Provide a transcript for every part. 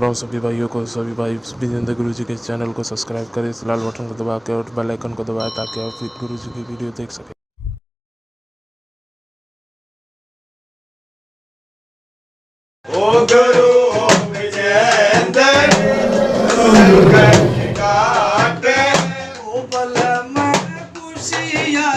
राम सभी भाइयों को, सभी भाई विजेंद्र गुरु जी के चैनल को सब्सक्राइब करें, इस लाल बटन को दबा के और बेल आइकन को दबाएं ताकि आप गुरु जी की वीडियो देख सकें। ओ गुरु विजेंद्र काटे ओ बलम खुशियां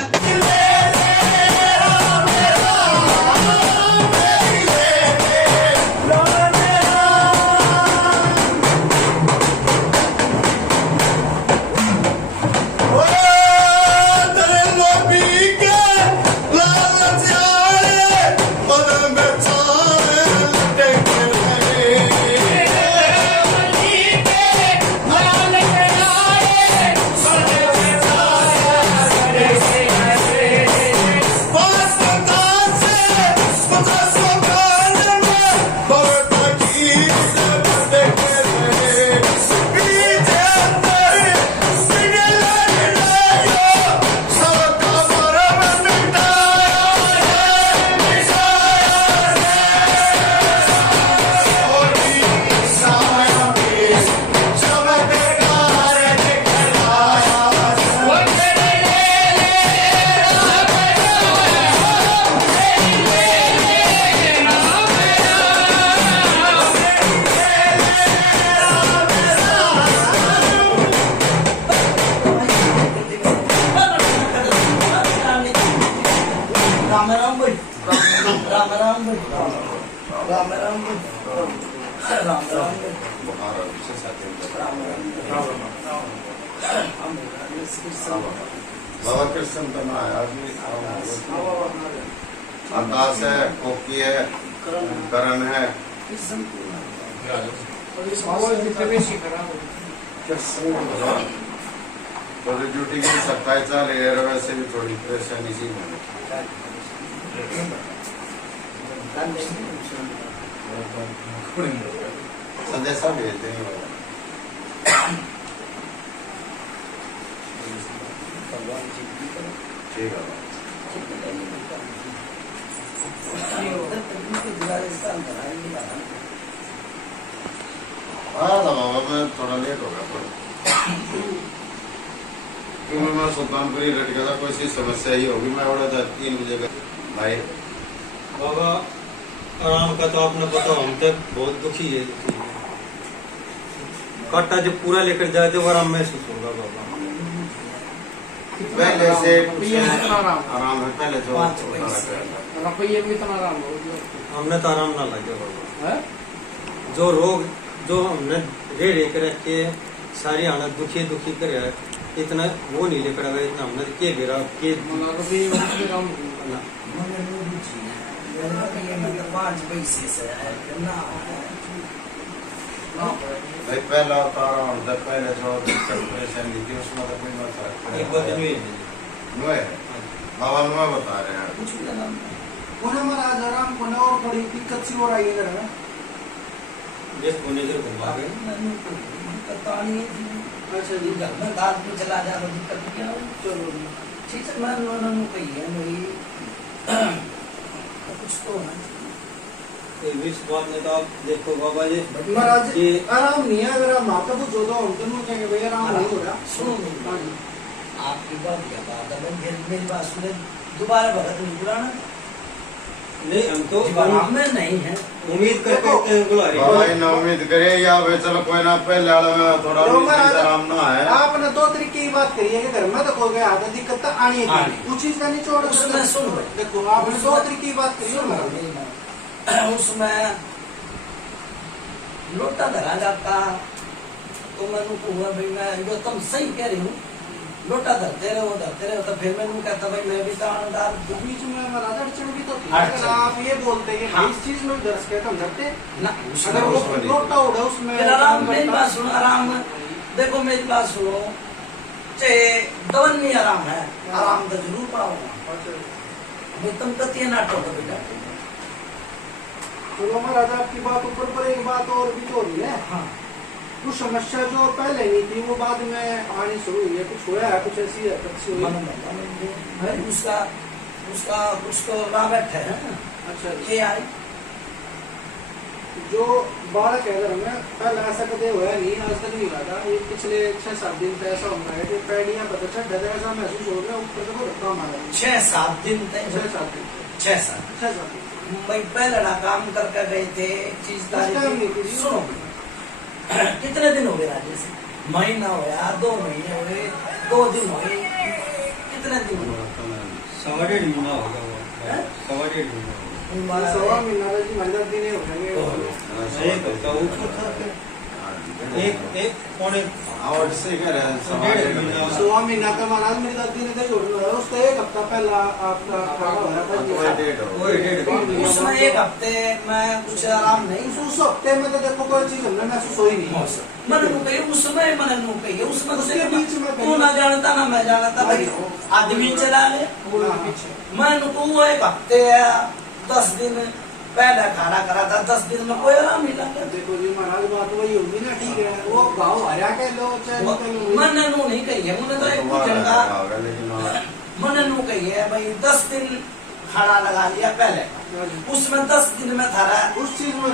बाबा कृष्ण बनाया अरदास है, कोकी है, करण है। थोड़ी ड्यूटी की सफाई चल रही है, वैसे भी थोड़ी परेशानी सी संदेशा भेजते हैं। ठीक है बाबा, मैं थोड़ा लेट होगा क्योंकि मैं सुल्तानपुरी रेट गया था, कोई सी समस्या ही होगी। मैं उड़ा था 3 बजे का भाई। बाबा आराम का तो आपने पता, हम तक बहुत दुखी है। काटा जब पूरा लेकर जाए तो आराम महसूस होगा बाबा। पहले से आराम है, पहले तो रफैया भी इतना आराम हो हमने तो आराम ना लगे बाबा। जो रोग जो हमने रे कर रखे सारी हालत दुखी दुखी कर इतना वो नहीं लेकर आए, इतना हमने के बेरा के भाई पहला उतारा होता, पहले जो परेशानी थी उसमें तो कोई फर्क है। बाबा मैं बता रहे हैं कुछ महाराज आराम को और बड़ी दिक्कत सी हो रही है। अच्छा जी, घर में दाल में चला जा रहा दिक्कत क्या हो। चलो ठीक है, मैं उन्होंने कही है मेरी कुछ तो बात नहीं तो आप देखो बाबा जी महाराज आराम नहीं है। अगर आप माता को जो दो हम दोनों कहेंगे भाई आराम नहीं हो रहा। सुनो आपकी बात क्या बात है, मेरी बात सुने दोबारा भगत नहीं पुराना नहीं, हम तो में नहीं है। उम्मीद करते उम्मीद करे या भाई चलो कोई ना, पहले थोड़ा आराम ना है। आपने 2 तरीके की बात करी है कि घर में तो कोई गया था, दिक्कत तो आनी है, कुछ चीज का नहीं छोड़। सुन देखो आपने 2 तरीके की बात करी है। उसमें लोटा धरा जाता तो मैंने हुआ भाई मैं जो तुम सही कह रही हूँ, लोटा धरते रहो तो फिर मैंने कहता भाई मैं भी दानदार बीच में महाराज अड़चन भी तो थी। अगर आप ये बोलते हैं कि इस चीज में दर्श के हम धरते ना, अगर वो लोटा होगा उसमें आराम। मेरी बात सुनो, आराम देखो मेरी बात सुनो, चाहे दवन में आराम है, आराम तो जरूर पाओगे। तुम कतिया नाटक हो बेटा। तो महाराज आपकी बात ऊपर पर एक बात और भी तो रही है। हाँ, कुछ समस्या जो पहले नहीं थी वो बाद में आनी शुरू हुई है, कुछ हुआ है, कुछ ऐसी अच्छी हुई उसका उसका कुछ तो रावट है। अच्छा ये आई जो बालक है घर में पहले ऐसा कदे हुआ नहीं, आज तक नहीं हुआ था। ये पिछले 6-7 दिन तक ऐसा होना है कि पैडियां पता चढ़ जाता, ऐसा महसूस हो रहा है ऊपर से बहुत काम आ रहा है। 6-7 दिन तक 6-7 दिन 6-7 दिन मुंबई पे लड़ा काम करके गए थे चीज सुनो कितने दिन हो गए राजेश? महीना हो गया, 2 महीने हो गए, 2 दिन हो गए, कितने दिन हो गए? 1.5 महीना हो गया वो, 1.5 महीना। सवा महीना जी मंदिर दिन हो जाएंगे। एक हफ्ता ऊपर था, एक पौने आवाज से कह रहे हैं सवा महीना का महाराज मेरी दादी ने जोड़ना है उसका 1 हफ्ता पहला आपका खाना हो रहा था। उसमें 1 हफ्ते में कुछ आराम नहीं, उस हफ्ते में तो देखो कोई चीज हमने महसूस हो ही नहीं। मन कही उसमें मन कही उसमें उसके बीच में तू ना जानता ना मैं जानता भाई आदमी चला ले मन को वो 1 हफ्ते 10 दिन पहले खाना करा था, 10 दिन में कोई आराम नहीं लगा। देखो जी महाराज बात वही होगी ना, ठीक है वो गाँव हरिया के लोग चाहे मन नू नहीं कही है, मुझे तो एक पूछन का मन नू कही है भाई 10 दिन खाना लगा लिया पहले, उसमें 10 दिन में थारा उस चीज में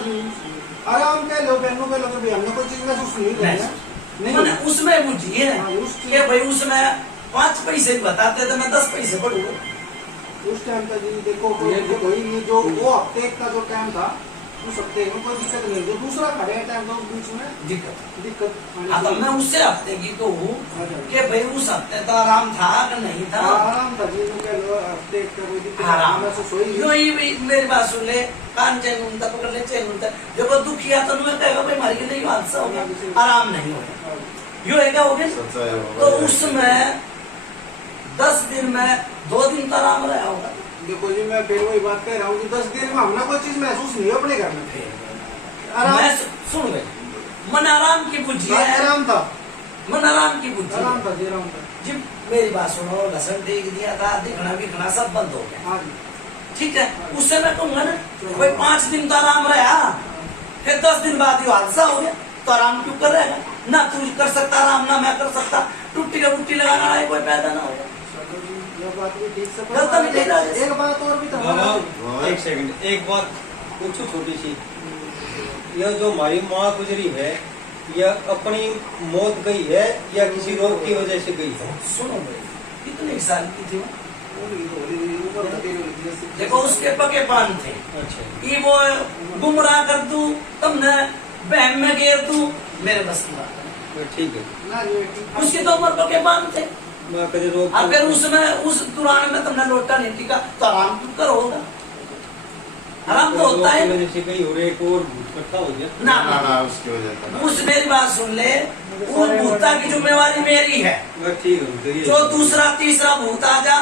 आराम के लोग बहनों के लोग भी हमने कोई चीज महसूस नहीं करना मैंने उसमें बुझी है कि भाई उसमें 5 पैसे बताते तो मैं 10 पैसे पढ़ूंगा। उस टाइम का जी देखो कोई नहीं, जो वो हफ्ते का जो टाइम था उस हफ्ते में कोई दिक्कत नहीं, जो दूसरा खड़े टाइम था उस बीच में दिक्कत तो मैं उससे हफ्ते की तो हूँ कि भाई उस हफ्ते तो आराम था कि नहीं था? आराम था जी, हफ्ते का कोई दिक्कत आराम नहीं। ही मेरी बात सुन ले, कान चैन उनता पकड़ ले चैन उनता, देखो दुखिया तो मैं कहेगा भाई हमारे नहीं हादसा हो गया, आराम नहीं हो गया, यो है क्या हो गया? तो उसमें 10 दिन में 2 दिन तो आराम रहा होगा। देखो जी मैं फिर वही बात कह रहा हूँ कि 10 दिन में हमने कोई चीज महसूस नहीं अपने घर में मैं सुन गए मन आराम की बुझी है, आराम था, मन आराम की बुझी आराम था जी, आराम था जी। मेरी बात सुनो, लहसुन टेक दिया था, दिखना विखना सब बंद हो गया, हाँ जी ठीक है। उससे मैं कहूंगा ना भाई 5 दिन तो आराम रहा, फिर 10 दिन बाद ये हादसा हो गया तो आराम क्यों कर रहेगा? ना तू कर सकता आराम ना मैं कर सकता, टुट्टी का बुट्टी लगाना है कोई पैदा ना होगा। बात भी ठीक से गलत नहीं कह रहा है। एक बात और भी था, एक सेकंड, एक बात पूछो छोटी सी, यह जो हमारी माँ गुजरी है यह अपनी मौत गई है या किसी रोग की वजह से गई है? सुनो भाई कितने साल की थी वो? देखो देखो उसके पके पान थे, अच्छा ये वो गुमराह कर दू तुमने बहन में घेर दू मेरे बस की बात है। ठीक है, उसके तो उम्र पके पान थे, मैं कभी रोग अगर उसमें उस दौरान में तुमने लोटा नहीं टीका तो आराम क्यों कर होगा? आराम तो होता है वजह से कहीं और एक और इकट्ठा हो गया ना ना ना उसकी वजह से उस मेरी बात सुन ले, उस भूता की जिम्मेवारी मेरी है, ठीक है तो ये जो दूसरा तीसरा भूत आ जा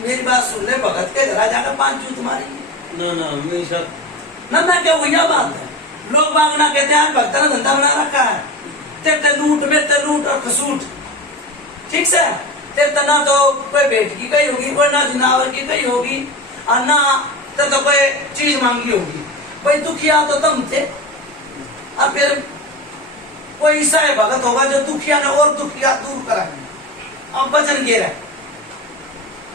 मेरी बात सुन ले, भगत के घर आ जाकर 5 जूत मारेंगे ना ना हमेशा ना। मैं क्या वही बात है, लोग बागना कहते हैं भक्त ने धंधा बना रखा है, तेरे लूट में ते लूट और खसूट, ठीक से तेरे ना तो कोई भेंट की गई होगी, कोई ना जनावर की गई होगी, और ना तो कोई चीज मांगी होगी। भाई दुखिया तो तुम थे, और फिर कोई ईसाई भगत होगा जो दुखिया ने और दुखिया दूर करा, अब वचन गिर है।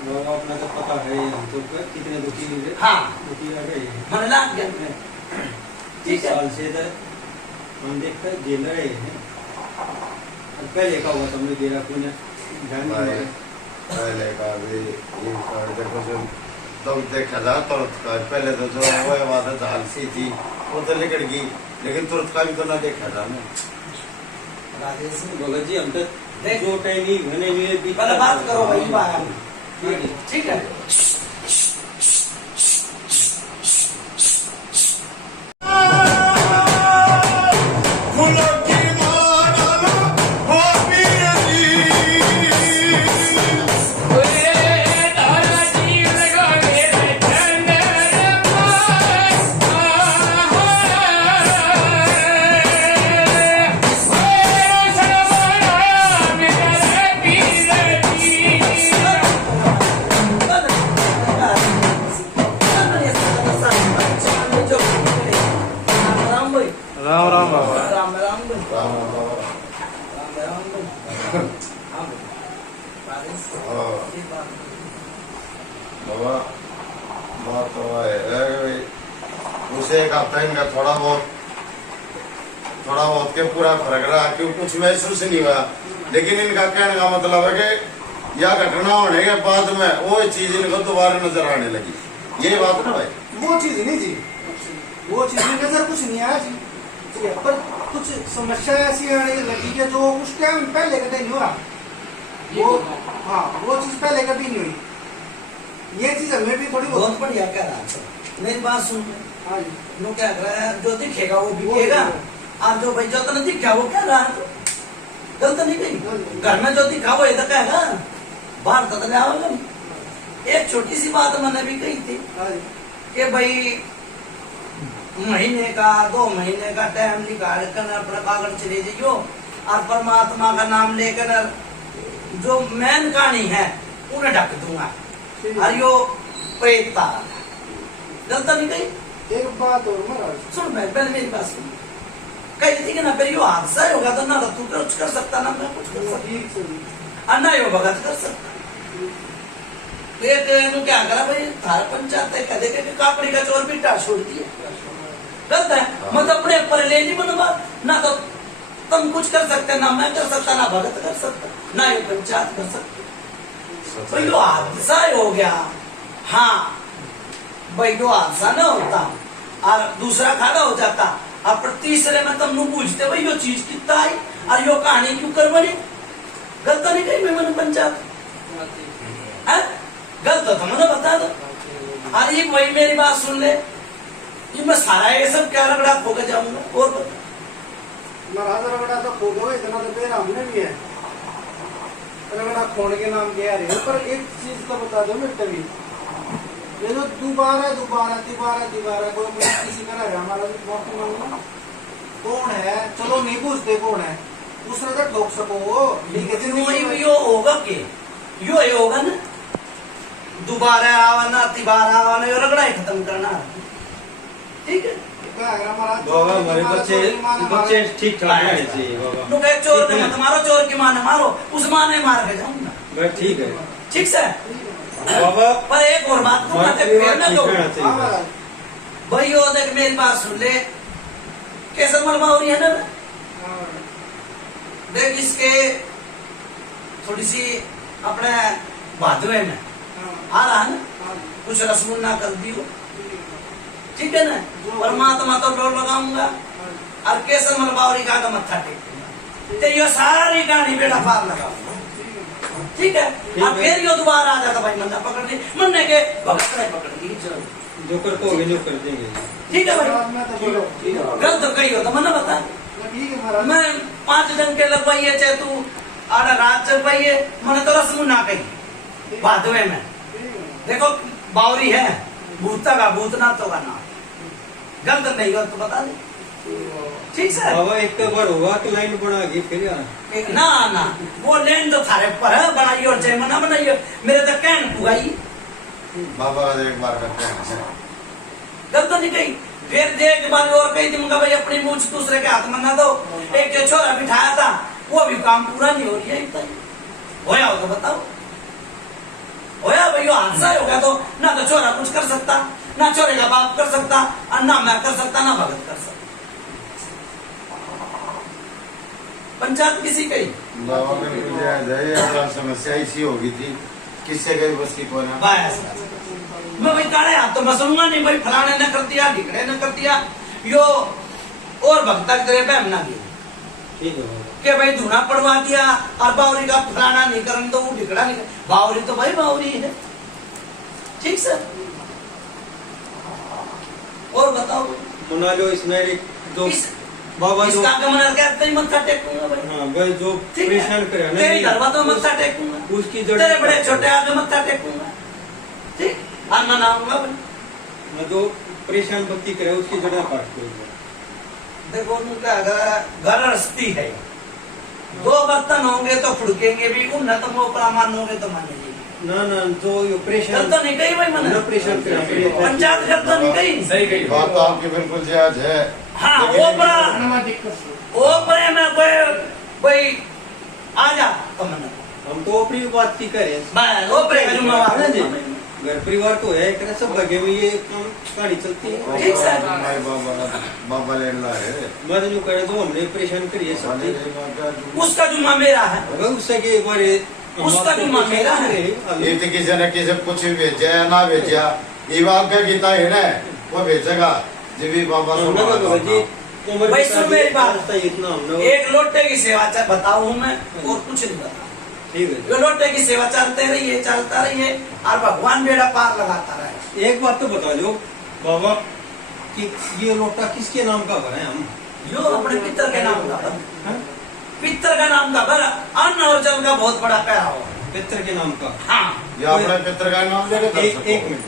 लोग अपना तो पता है हम तो कितने दुखी हुए, हाँ दुखी आ गए मन लाग गया, 30 साल से तो हम देख कर जेल रहे हैं। पहले का हुआ तुमने देरा कोई ध्यान नहीं दिया। पहले का भी ये देखो जो तुम देखा जा तुरंत का, पहले तो जो वो बात झालसी थी वो तो निकल गई, लेकिन तुरंत का भी तो ना देखा था ना। राजेश भगत जी हम तो जो टाइम ही घने हुए पहले बात करो भाई बात, ठीक है। राम राम बाबा। राम राम बोल, राम राम राम राम बोल, हाँ बोल, राजेश ये बात बाबा बात तो है उसे एक हफ्ता इनका थोड़ा बहुत के पूरा फर्क रहा, क्यों कुछ महसूस नहीं हुआ। लेकिन इनका कहने का मतलब है कि यह घटना होने के बाद में वो चीज इनको दोबारा नजर आने लगी। ये बात है भाई, वो चीज नहीं जी, वो चीज में नजर कुछ नहीं आया जी, पर कुछ समस्या ऐसी आने लगी कि जो उस टाइम पहले कभी नहीं हुआ। वो हाँ, वो चीज पहले कभी नहीं हुई। ये चीज हमें भी थोड़ी बहुत बढ़िया कह रहा है। मेरी बात सुन, हाँ जी, वो क्या कर रहा है, जो दिखेगा वो बिकेगा, और जो भाई जो तो नहीं दिखा वो क्या रहा है, गलत नहीं कही। घर में जो दिखा वो इधर कहेगा, बाहर तो जाओगे। एक छोटी सी बात मैंने भी कही थी हाँ जी, कि भाई महीने का 2 महीने का टाइम निकाल कर अपना कागज चले जाइयो और परमात्मा का नाम लेकर जो मेन कहानी है उन्हें ढक दूंगा। और यो प्रेत तारा गलत नहीं कही। एक बात और महाराज, सुन मैं पहले मेरी बात सुन, कही थी कि ना फिर यो हादसा होगा तो ना तो तू कुछ कर सकता ना मैं कुछ कर सकता, ठीक से जी, और ना यो भगत कर सकता। तो एक नु क्या करा भाई, थार पंचायत कह दे कि काकड़ी का चोर भी टार छोड़ दिया, गलत है। मतलब अपने ऊपर ले नहीं बनवा, ना तो तुम कुछ कर सकते, ना मैं कर सकता, ना भगत कर सकता, ना ये पंचायत कर सकती। तो यो हादसा हो गया। हाँ भाई जो हादसा न होता और दूसरा खाना हो जाता, और तीसरे में तुम पूछते भाई यो चीज कितना आई और यो कहानी क्यों कर बनी। गलत नहीं कही मैं, मैंने पंचायत गलत हो तो मैंने बता दो। और ये वही मेरी बात सुन ले, ये मैं सारा ये सब क्या रगड़ा खो के जाऊंगा। और महाराज रगड़ा तो खो गए, इतना तो पेड़ हमने भी है, रगड़ा खोने के नाम क्या है। पर एक चीज तो बता दो मैं तभी, ये जो दोबारा कोई किसी का है हमारा माफी मांगना कौन है, चलो नहीं पूछते कौन है, दूसरा तो ठोक सको वो ठीक है। यो होगा के यो ये होगा ना, दोबारा आवाना तिबारा आवाना, यो रगड़ा ही खत्म करना, ठीक है। बाबा हमारे बच्चे ठीक ठाक रहने चाहिए बाबा। लोग एक चोर को मत मारो, चोर की माँ ने मारो, उस माँ ने मार के जाऊंगा, बस ठीक है ठीक से। बाबा। पर एक और बात को मत फेर ना दो चाहिए भाई, यो देख मेरी बात सुन ले, कैसे मलमा हो रही है ना, देख इसके थोड़ी सी अपने भादवे में आ रहा है ना, कुछ रसूल ना कर दियो, ठीक है ना। परमात्मा तो डोर लगाऊंगा और केसर मलबावरी का मत्था टेकूंगा, तो ये सारी कहानी बेटा पार लगाऊंगा, ठीक है। अब फिर यो दोबारा आ जाता भाई मन्ना पकड़ ली, मन्ने के भगत ने पकड़ ली, जो कर को भी कर देंगे, ठीक है भाई। गलत तो कही हो तो मन्ना बता, मैं 5 दिन के लगवाइए चाहे तू आधा रात चल पाइए, मैंने तो रस्म ना कही भादवे में। देखो बावरी है, भूता का भूतनाथ तो का नाम, गलत नहीं हो तो बता दे, ठीक है। बाबा एक बार हुआ कि लाइन बना गई फिर यार ना ना वो लैंड तो थारे पर है, बनाइए और चाहे मना बनाइए, मेरे तक कहन पुगाई बाबा का एक बार करते हैं गलत नहीं कही। फिर देख बार और कही थी भाई अपनी मूछ दूसरे के हाथ में ना दो, एक जो छोरा बिठाया था वो भी काम पूरा नहीं हो रही है, होया हो तो बताओ, होया भाई हादसा हो गया तो ना तो छोरा कुछ कर सकता, ना छोरे का बाप कर सकता, और ना मैं कर सकता, ना भगत कर सकता, पंचायत किसी का ही। बाबा का समस्या इसी होगी थी, किससे गई बस की कोना मैं भाई काढ़े हाथ तो मैं सुनूंगा नहीं भाई, फलाने ने कर दिया, ढिकड़े ने कर दिया, यो और भक्ता तेरे पे हमना की ठीक है के भाई धुना पड़वा दिया, और बावरी का फलाना नहीं करन तो वो ढिकड़ा नहीं, बावरी तो भाई बावरी है, ठीक से। और बताओ मना लो इसमें जो बाबा जो इसका गमन करते ही मत्था टेकूंगा भाई, हाँ भाई जो ठीक परेशान है। करे ना तेरी धरवा तो मत्था टेकूंगा, उसकी जड़ तेरे बड़े छोटे आगे मत्था टेकूंगा, ठीक, और ना आऊंगा भाई। ना जो परेशान भक्ति करे उसकी जड़ काट दो। देखो उनका घर हस्ती है, 2 बर्तन होंगे तो फुड़केंगे भी, उन तुम ऊपर मानोगे तो मानेंगे ना ना जो ये परेशान तो नहीं कही भाई ना मैंने परेशान करे पंचायत करता नहीं कही, सही कही बात तो आपकी बिल्कुल जायज है। हाँ लेकिन वो परे में कोई आ जा तो मैंने हम तो अपनी बात की करें वो परे का जुम्मेवार है जी। घर परिवार तो है एक सब लगे में ये कहानी चलती है। ठीक है। माय बाबा लेने लाए मत यूं करे तो हमने परेशान करिए सब चीज। उसका जुम्मा मेरा है, अगर उससे के बारे उसका जुम्मा मेरा है। ये तो किसी ने किसी कुछ भी भेजा या ना भेजा, ये वाक्य गीता है ना, वो भेजेगा जब भी बाबा भाई सुन मेरी बात, इतना हमने एक लोटे की सेवा बताऊं मैं और कुछ नहीं बता। ठीक है। जो लोटे की सेवा चलते रहिए, चलता रहिए और भगवान बेड़ा पार लगाता रहे। एक बात तो बता दो बाबा कि ये लोटा किसके नाम का भरा है हम? यो अपने पितर के नाम का भर, पितर का नाम का भर, अन्न और जल का बहुत बड़ा पैरा हो। पितर के नाम का? हाँ। ये अपने पितर का नाम ले रहे एक मिनट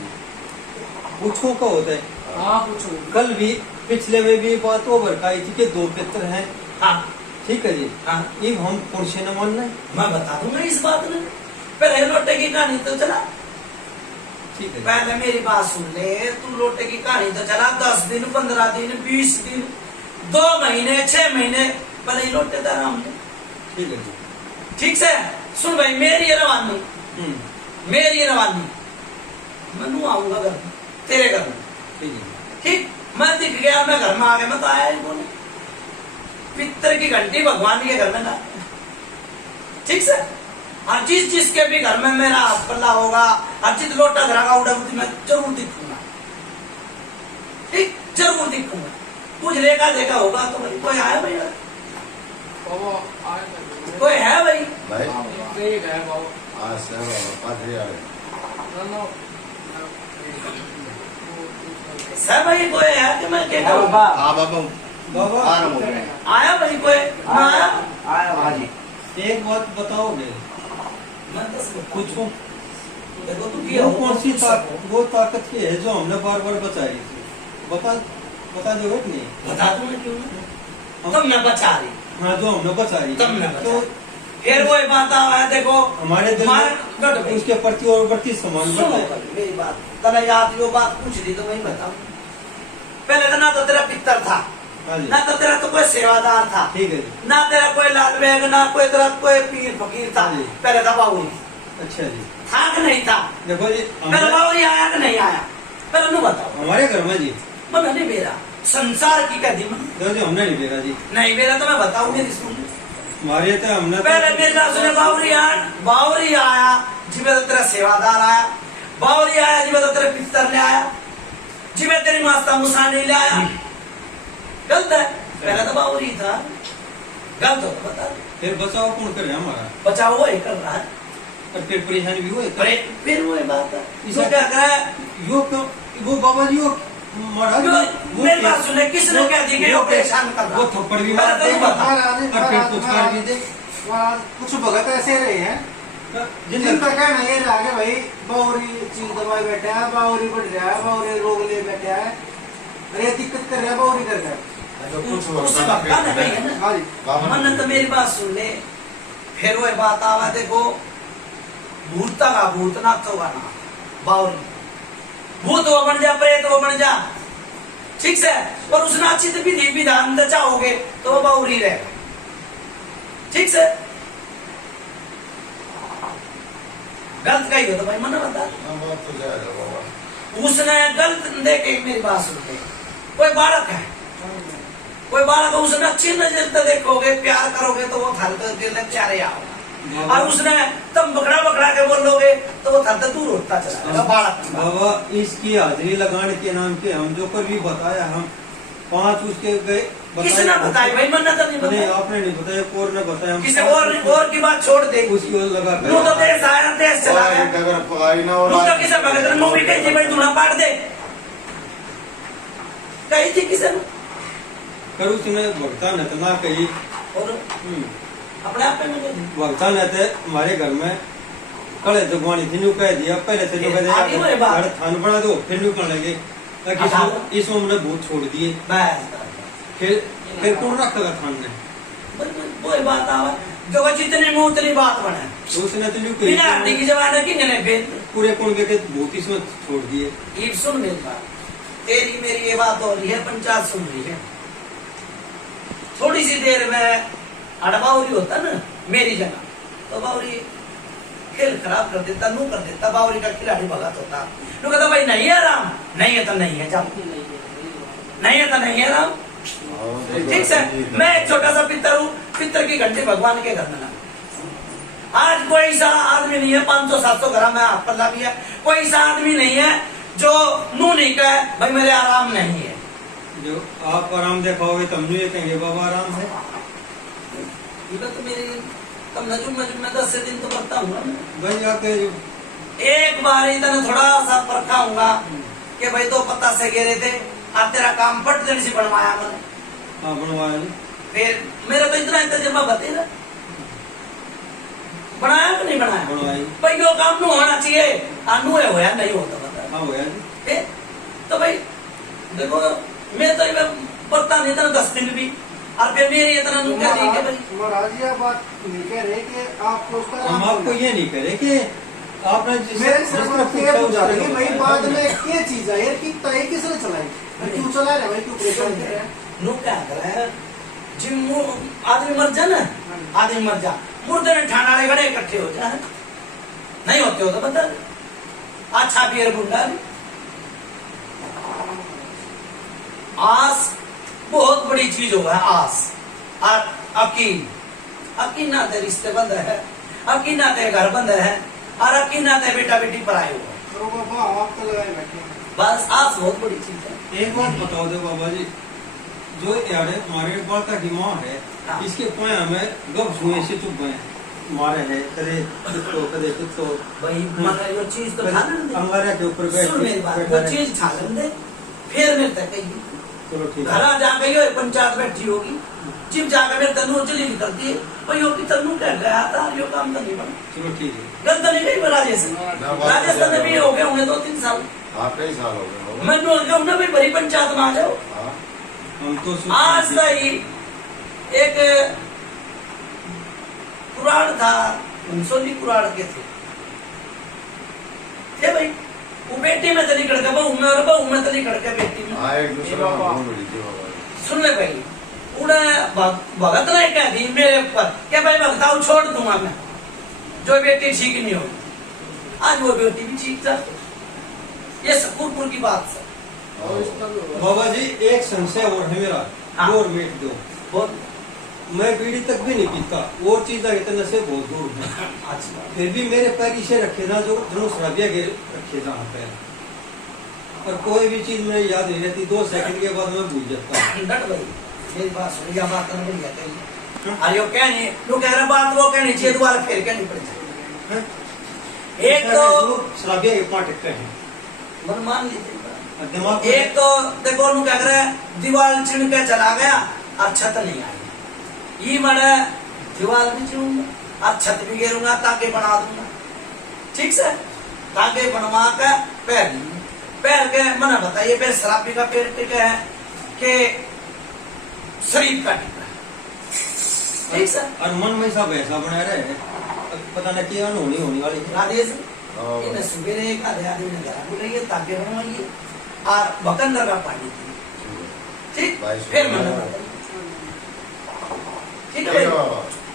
पूछो का होता है। हाँ पूछो। कल भी पिछले में भी बात ओवर का आई थी कि 2 पितर हैं। हाँ ठीक है जी। हाँ ये हम कौन से न मानना है? मैं बता दूंगा इस बात में। पहले लोटे की कहानी तो चला, ठीक है। पहले मेरी बात सुन ले। तू लोटे की कहानी तो चला 10 दिन 15 दिन 20 दिन 2 महीने 6 महीने पहले लोटे था राम ने। ठीक है जी। ठीक से सुन भाई, मेरी ये रवानी, मेरी ये रवानी, मैं आऊंगा घर में, तेरे घर में। ठीक है। ठीक, मैं दिख गया, मैं घर में आ गया, मैं तो आया ही बोले। पितर की घंटी भगवान के घर में ना। ठीक से, और जिसके भी घर में मेरा हाथ पल्ला होगा, हर चीज लोटा धरागा उड़ा, मैं जरूर दिखूंगा। ठीक, जरूर दिखूंगा। कुछ लेगा देखा होगा तो भाई कोई आया भाई, कोई है भाई? भाई एक है बाबा। आज से पादरी आ रहे सब भाई कोई है कि मैं क्या कहूँ? हाँ बाबा बाबा आ रहा हूँ। आया भाई कोई? ना आया? एक बात बताओगे? मैं तो पूछो। देखो तू वो कौन सी वो ताकत की है जो हमने बार बार बताई थी? बता दोगे कि नहीं? बता दूं मैं क्यों नहीं? तब मैं बचा रही, हाँ जो हमने बचा रही तब मैं बचा तो रही। फिर वो बात आया, देखो हमारे दिल में उसके प्रति और बढ़ती सम्मान सुनो बढ़ता है। पहले मेरी बात, तने याद जो बात पूछ ली तो मैं बताऊं। पहले तो ना तो तेरा पितर था, हाँ जी। ना तो तेरा तो कोई सेवादार था, ठीक है जी। ना तेरा कोई लाल बैग, ना कोई तेरा कोई पीर फकीर था। हाँ जी। पहले था बाबूरी, अच्छा जी। था कि नहीं था? देखो जी पहले बाबूरी आया कि नहीं आया? पहले नू बताओ। हमारे घर में जी मैं नहीं बेरा संसार की कह दी मैं देखो जी हमने नहीं देखा जी। नहीं बेरा तो मैं बताऊं, मेरी सुन। हमारे तो हमने पहले मेरे साथ सुने बावरी आया जिम्मे तो तेरा सेवादार आया, बावरी आया जिम्मे तो तेरे पितर ले आया, जिम्मे तेरी माता मुसानी ले आया। गलत है, पहले तो बावरी था। गलत हो तो बता दे। फिर बचाव कौन कर रहा है हमारा? बचाओ वो ही कर रहा है, और फिर परेशानी भी हुई। फिर वो ही बात है। इसको क्या कर रहा है? यो क्यों वो बाबा जी वो महाराज मेरी बात सुने, किसने कह दी कि वो परेशान कर रहा? वो थप्पड़ भी पहले तो तू बता। और फिर कुछ कर भी दे। कुछ भगत ऐसे रहे हैं जिनका कहना ये रहा कि भाई बावरी चीज दबाई बैठा है, बावरी बढ़ रहा है, बावरी रोग ले बैठा है, अरे दिक्कत कर रहा है, बावरी कर रहा है। उससे भक्का ना कही है ना। हाँ जी। मन तो मेरी बात सुन ले, फिर वो बात आवा, देखो भूतता का भूत ना तो ना बावरी, भूत वो बन जा, प्रेत वो बन जा, ठीक से, और उसने अच्छी विधि विधान चाहोगे तो वो बावरी रहेगा। ठीक से, गलत कही हो तो भाई मना बता। उसने गलत देखे, मेरी बात सुन ले, कोई बालक है, कोई बालक, उसने अच्छी नजर से देखोगे, प्यार करोगे तो वो थल दिल में प्यारे आओगे, और उसने तुम बकड़ा के बोलोगे तो वो थल दूर होता चला बालक। बाबा इसकी हाजिरी लगाने के नाम पे हम जो कर भी बताया, हम 5 उसके गए। किसने बताई भाई? मन तो नहीं नहीं बताया, आपने नहीं बताया, और ने बताया। किसे और की बात छोड़ दे। उसकी ओर लगा तू तो देश आया, देश चला गया, तू तो किसे भगत मूवी कही थी भाई, तू ना पाट दे, कही थी किसे ने? कर उसने भक्ता ने तो ना कही, और अपने आप में भक्ता ने तो हमारे घर में कड़े जगवानी थी, न्यू कह दिया पहले से, न्यू कह आगे वो ये दिया बात। घर थान बढ़ा दो, फिर न्यू करने लगे इसमें हमने भूत छोड़ दिए। फिर कौन रखेगा थान ने? वो बात आवा, जो जितने मुंह उतनी बात बने, तो उसने तो न्यू बिना हड्डी की जवान है कि नहीं फिर पूरे कौन के भूत इसमें छोड़ दिए। ये सुन मेरी बात, तेरी मेरी ये बात हो रही है, पंचायत सुन रही है। थोड़ी सी देर में अड़बावरी होता ना मेरी जगह, तो बावरी खेल खराब कर देता, नू कर देता, बावरी का खिलाड़ी भगत होता। नू कहता भाई नहीं है राम, नहीं है तो नहीं है, जाओ, नहीं है तो नहीं है राम, ठीक से। मैं एक छोटा सा पितर हूँ, पितर की घंटी भगवान के घर में ना। आज कोई सा आदमी नहीं है, 500-700 घर में हाथ पल्ला भी है, कोई सा आदमी नहीं है जो नू नहीं कहे भाई मेरे आराम नहीं है। जो आप आराम दिखाओगे तब ये कहेंगे बाबा आराम है। ये तो मेरी कम नजुम मैं 10 दिन तो करता हूँ भाई जाके एक बार इतना थोड़ा सा परखा हूँगा कि भाई 2 पत्ता से गिरे थे, अब तेरा काम पट देने से बनवाया मैंने। हाँ बनवाया नहीं, फिर मेरा तो इतना तजुर्बा बते ना, बनाया कि नहीं बनाया, बनवाई भाई यो काम नू होना चाहिए, अनु है होया नहीं होता बता। हाँ होया नहीं। फिर तो भाई देखो मैं तो ये पता नहीं था 10 दिन भी, और फिर मेरी इतना नू क्या नहीं है भाई। महाराज ये बात नहीं कह रहे कि आपको उसका हम आपको ये नहीं कह रहे कि आपने मेरे सिर पर ये पूछा रहे कि भाई बाद में ये चीज है कि तय किसने चलाई, क्यों चला रहे भाई, क्यों परेशान कर रहे हैं? नू क्या कर रहा है, जिम आदमी मर जा ना, आदमी मर जा, मुर्दे में ठाणाले खड़े इकट्ठे हो जाए, नहीं होते हो तो बता। अच्छा बियर गुंडा भी आस बहुत बड़ी चीज होगा, आस अकीन नाते रिश्ते बंद है, अकीन नाते घर बंद है, और अकीन नाते बेटा बेटी पर आए हुए, तो बाबा आप तो लगाए बैठे हैं। बस आस बहुत बड़ी चीज है। एक बात बताओ दे बाबा जी, जो यारे हमारे बालका की माँ है, हाँ। इसके पाया में गप सुए से चुप गए मारे है, कदे कुत्तो भाई मगर वो चीज तो छालन दे, अंगारा के ऊपर बैठ सुन मेरी बात, वो चीज छालन दे, फिर मेरे तक कही चलो ठीक है। घर जा गई हो, पंचायत बैठी होगी, जिम जाकर मेरे तनु चली निकलती है, भाई यो की तनु कह गया था, यो काम तो नहीं बना, चलो ठीक है। गलत नहीं गई राजस्थान में भी हो गए होंगे 2-3 साल, हाँ कई साल हो गए। मैं बोल रहा हूँ ना भाई बड़ी पंचायत में आ जाओ। हाँ हम तो आज ही एक कुराड़ था, सोनी कुराड़ के थे भाई, वो बेटी में तो निकल गया बहू में, और बहू में तो निकल गया बेटी में। हाँ एक दूसरे को घूम रही थी बाबा। सुन ले भाई, उन्हें भगत ने कह दी मेरे ऊपर क्या भाई भगताऊ छोड़ दूंगा मैं, जो बेटी ठीक नहीं होगी। आज वो बेटी भी ठीक था, ये सकूरपुर की बात है। बाबा जी एक संशय और है मेरा, हाँ। और मेट दो। बोल। मैं बीड़ी तक भी नहीं पीता, और चीज इतने से बहुत दूर है, अच्छा फिर भी मेरे पैर इसे रखे ना जो शराबिया के रखे जहाँ पैर, और कोई भी चीज मुझे याद नहीं रहती, 2 सेकंड के बाद मैं भूल जाता हूँ। डट भाई मेरी बात सुन, यह बात करने बढ़िया कही, अरे वो क्या नहीं, तू कह रहा बात वो कहनी चाहिए, दोबारा फिर कहनी पड़ जाए। एक तो शराबिया के 5 टक्कर है, मन मान लीजिए, दिमाग एक तो देखो नु क्या करे, दीवार छिड़ के चला गया और छत नहीं आई, ये बड़ा दीवार भी छिड़ूंगा और छत भी गिरूंगा, ताकि बना दूंगा, ठीक से, ताकि बनवा के पैर के मना बताइए, पैर शराबी का पेड़ टिका है कि शरीफ का टिका है, ठीक से। और मन में सब ऐसा बना रहे, पता नहीं क्या होनी वाली है। आदेश इन सवेरे एक आधे आदमी ने घर बुलाइए, ताकि बनवाइए, और बकंदर का पानी ठीक, फिर मन ठीक है भाई।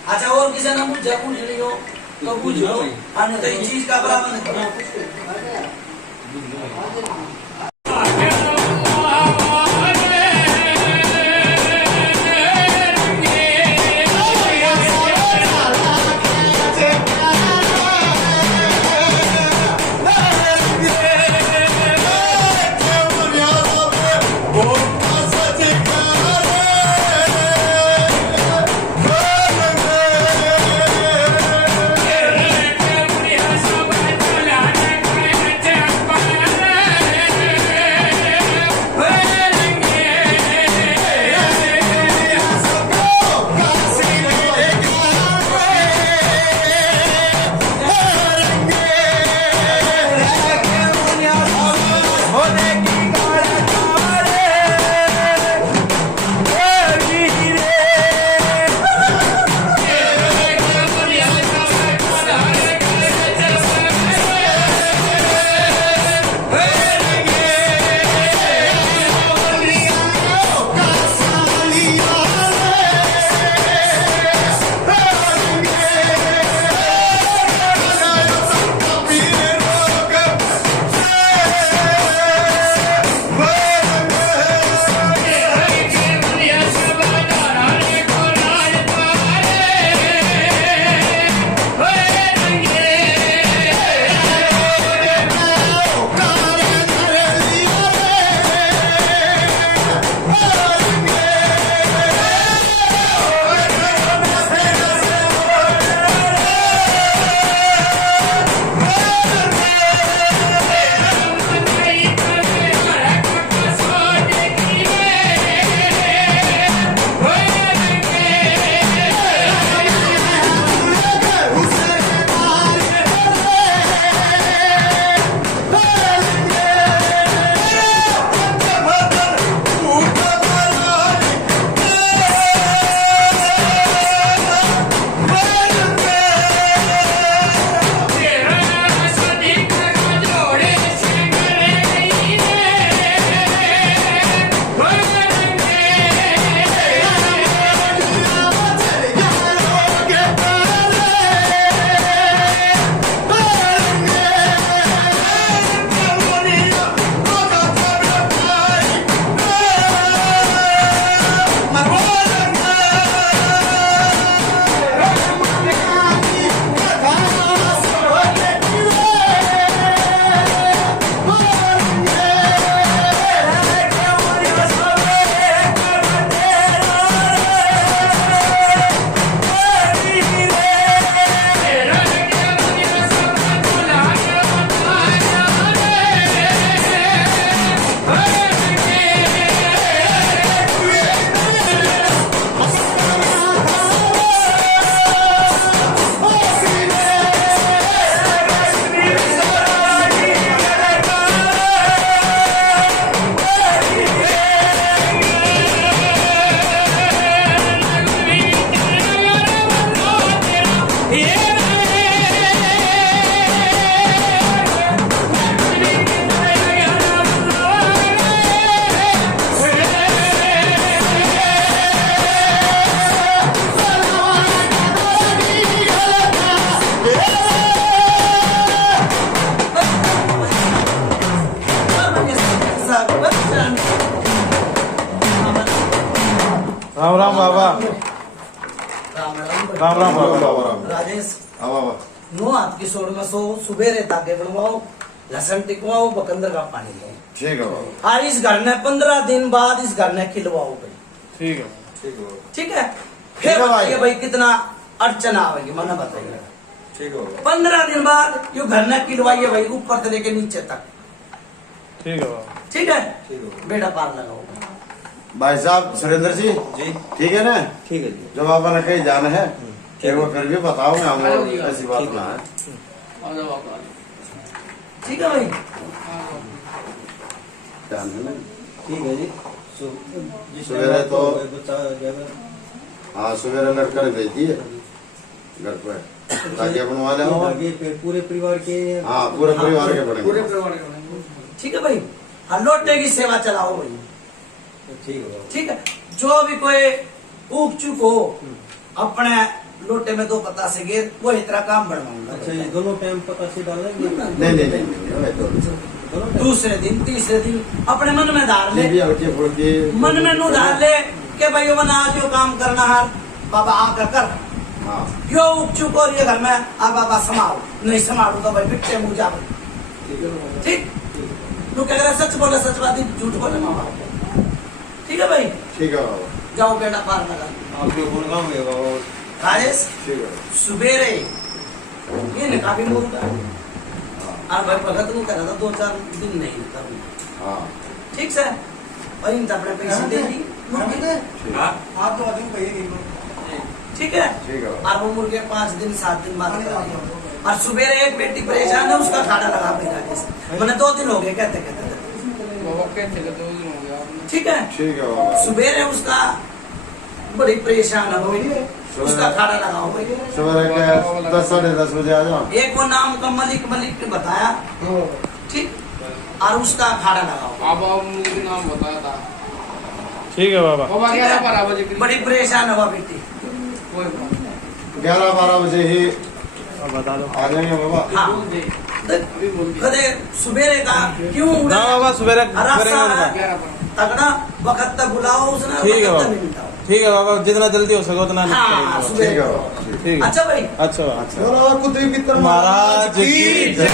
अच्छा और किसी ने मुझे पूछ लियो तो पूछ लो, अन्य तो इस चीज का बराबर नहीं करो। राम राम बाबा। राम राम राम बाबा। राम। राजेश हाँ बाबा। नो हाथ की सोड़ में सो सुबह रहता के बनवाओ, लहसुन टिकवाओ, बकंदर का पानी लो। ठीक है बाबा। और इस घर में 15 दिन बाद इस घर में खिलवाओ भाई। ठीक है। ठीक है बाबा। ठीक है। ठीक फिर है भाई। बताइए भाई कितना अड़चन आवेगी, मना बताइए। ठीक है बाबा। 15 दिन बाद यू घर में खिलवाइए भाई, ऊपर से लेके नीचे तक। ठीक है बाबा। ठीक है। ठीक है बाबा। बेटा पार लगाओ। भाई साहब सुरेंद्र जी जी ठीक है ना? ठीक है जी। जब आपने कहीं जाना है एक बार फिर भी बताओ, मैं हम ऐसी बात ना है। ठीक है भाई। ध्यान है ना? ठीक है जी। सवेरे तो बच्चा जाएगा। हाँ सवेरे लड़का ने भेज दिए घर पर ताकि अपन वाले हो। आगे पूरे परिवार के। हाँ पूरे परिवार के पूरे पड़ेंगे। परिवार के बनेंगे। ठीक है भाई। हाँ लोटे की सेवा चलाओ भाई। ठीक है बाबा। ठीक है। जो भी कोई ऊप चूक हो अपने लोटे में 2 पत्ता से गिर, वो इतना काम बढ़वाऊंगा। अच्छा ये दोनों टाइम पता से डालेंगे। नहीं तो दोनों टाइम। दूसरे दिन तीसरे दिन अपने मन में धार ले, ये भी आवश्यक फूल की मन में नू धार ले कि भाई वो आज यो काम करना है बाबा आकर कर, हाँ यो ऊप चूक और ये घर में आ बाबा संभालो, नहीं संभालो तो भाई बिट्टे मुँह जा भाई। ठीक। तू क्या करे, सच बोले सच बात, झूठ बोले मामा। ठीक है भाई। ठीक है बाबा। जाओ बेटा पार लगा। आपके गुणगान हुए बाबा। राजेश ठीक है सुबेरे ये निकाह भी मुर्गा और भाई भगत को करा था 2-4 दिन नहीं करूँगा। हाँ ठीक से और इन अपने पैसे दे दी मुर्गे। आप तो आदमी कहिए ठीक है। ठीक है बाबा। और वो मुर्गे 5 दिन 7 दिन बाद करेंगे। और सुबेरे एक बेटी परेशान है, उसका खाना लगा भाई राजेश, मैंने 2 दिन हो गए कहते कहते। ठीक है। ठीक है बाबा। सुबेरे उसका बड़ी परेशान है भाई, उसका खाना लगाओ भाई। सवेरे के 10 साढ़े 10 बजे आ जाओ। एक वो नाम का मलिक मलिक ने बताया, ठीक, और उसका खाना लगाओ। अब मुझे नाम बताया था। ठीक है बाबा। बाबा ठीक 11-12 है? बजे के बड़ी परेशान हुआ बेटी। 11-12 बजे ही बता दो। आ जाएंगे बाबा। हाँ कदे सुबेरे का क्यों उड़ा? ना बाबा सवेरे रास्ता करेंगे। है, तगड़ा वक्त तक बुलाओ उसने, ठीक है वक्त बाबा। नहीं मिलता। ठीक है बाबा, जितना जल्दी हो सके उतना हाँ करेंगे। सुबेरे ठीक है करो। बाबा। ठीक है। अच्छा भाई। अच्छा बाबा। कुतुब मित्र महाराज की जय।